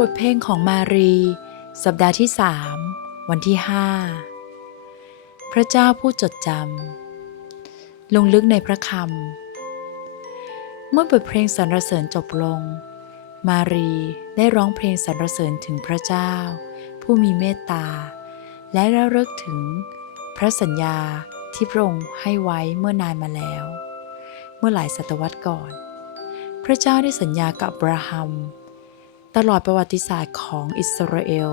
บทเพลงของมารี สัปดาห์ที่สามวันที่ห้าพระเจ้าผู้จดจำลงลึกในพระคำเมื่อบทเพลงสรรเสริญจบลง มารีได้ร้องเพลงสรรเสริญถึงพระเจ้า ผู้มีเมตตา และระลึกถึงพระสัญญาที่พระองค์ให้ไว้เมื่อนานมาแล้ว เมื่อหลายศตวรรษก่อน พระเจ้าได้สัญญากับอับราฮัม ตลอดประวัติศาสตร์ของอิสราเอล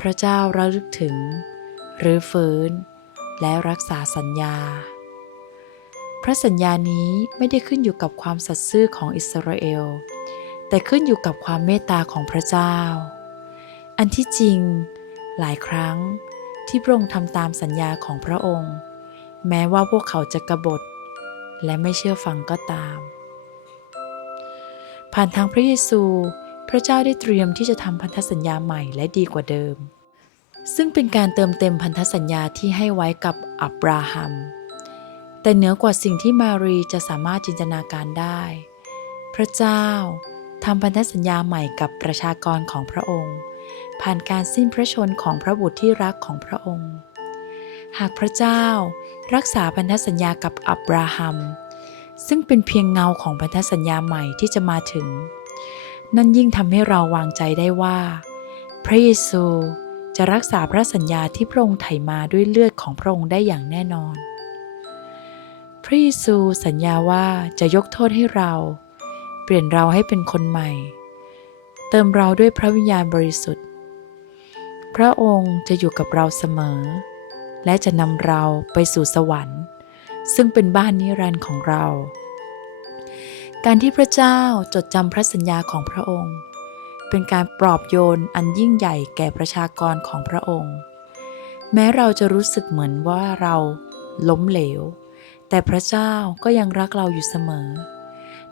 พระเจ้าระลึกถึง หรือฟื้น และรักษาสัญญา พระสัญญานี้ไม่ได้ขึ้นอยู่กับความสัตย์ซื่อของอิสราเอล แต่ขึ้นอยู่กับความเมตตาของพระเจ้า อันที่จริง หลายครั้งที่พระองค์ทำตามสัญญาของพระองค์ แม้ว่าพวกเขาจะกบฏ และไม่เชื่อฟังก็ตาม ผ่านทางพระเยซู พระเจ้าได้เตรียมที่จะทำพันธสัญญาใหม่และดีกว่าเดิม ซึ่งเป็นการเติมเต็มพันธสัญญาที่ให้ไว้กับอับราฮัม แต่เหนือกว่าสิ่งที่มารีจะสามารถจินตนาการได้ พระเจ้าทำพันธสัญญาใหม่กับประชากรของพระองค์ ผ่านการสิ้นพระชนของพระบุตรที่รักของพระองค์ หากพระเจ้ารักษาพันธสัญญากับอับราฮัม ซึ่งเป็นเพียงเงาของพันธสัญญาใหม่ที่จะมาถึง นั่นยิ่งทำให้เราวางใจได้ว่า พระเยซูจะรักษาพระสัญญาที่พระองค์ไถมาด้วยเลือดของพระองค์ได้อย่างแน่นอน พระเยซูสัญญาว่าจะยกโทษให้เรา เปลี่ยนเราให้เป็นคนใหม่ เติมเราด้วยพระวิญญาณบริสุทธิ์ พระองค์จะอยู่กับเราเสมอ และจะนำเราไปสู่สวรรค์ ซึ่งเป็นบ้านนิรันดร์ของเรา การที่พระเจ้าจดจำพระสัญญาของพระองค์ เป็นการปลอบโยนอันยิ่งใหญ่แก่ประชากรของพระองค์ แม้เราจะรู้สึกเหมือนว่าเราล้มเหลว แต่พระเจ้าก็ยังรักเราอยู่เสมอ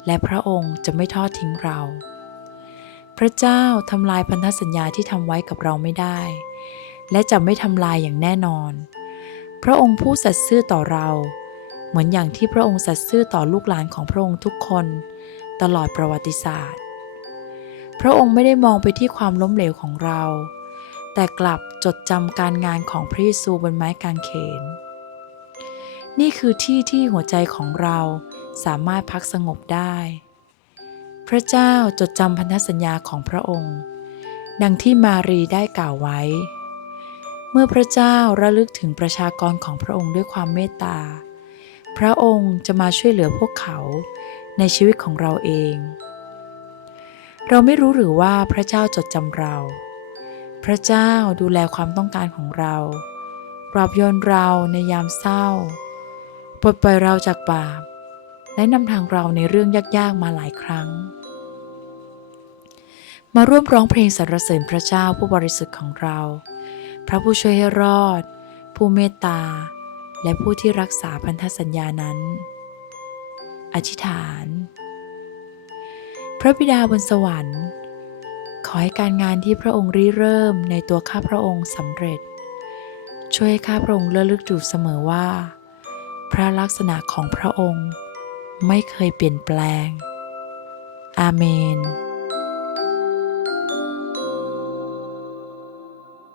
และพระองค์จะไม่ทอดทิ้งเรา พระเจ้าทำลายพันธสัญญาที่ทำไว้กับเราไม่ได้ และจะไม่ทำลายอย่างแน่นอน พระองค์ผู้สัตย์ซื่อต่อเราเหมือนอย่างที่พระองค์สัตย์ซื่อต่อลูกหลานของพระองค์ทุกคน ตลอดประวัติศาสตร์ พระองค์ไม่ได้มองไปที่ความล้มเหลวของเรา แต่กลับจดจำการงานของพระเยซูบนไม้กางเขน นี่คือที่ที่หัวใจของเราสามารถพักสงบได้ พระเจ้าจดจำพันธสัญญาของพระองค์ ดังที่มารีได้กล่าวไว้ เมื่อพระเจ้าระลึกถึงประชากรของพระองค์ด้วยความเมตตา พระองค์จะมาช่วยเหลือพวกเขา ในชีวิตของเราเอง เราไม่รู้หรือว่าพระเจ้าจดจำเรา พระเจ้าดูแลความต้องการของเราปลอบโยนเราในยามเศร้า ปลดปล่อยเราจากบาป และนำทางเราในเรื่องยากๆมาหลายครั้ง มาร่วมร้องเพลงสรรเสริญพระเจ้าผู้บริสุทธิ์ของเรา พระผู้ช่วยให้รอด ผู้เมตตา และผู้ที่รักษาพันธสัญญานั้น อธิษฐาน พระบิดาบนสวรรค์ ขอให้การงานที่พระองค์ริเริ่มในตัวข้าพระองค์สำเร็จ ช่วยข้าพระองค์เลือลึกอยู่เสมอว่า พระลักษณะของพระองค์ไม่เคยเปลี่ยนแปลง อาเมน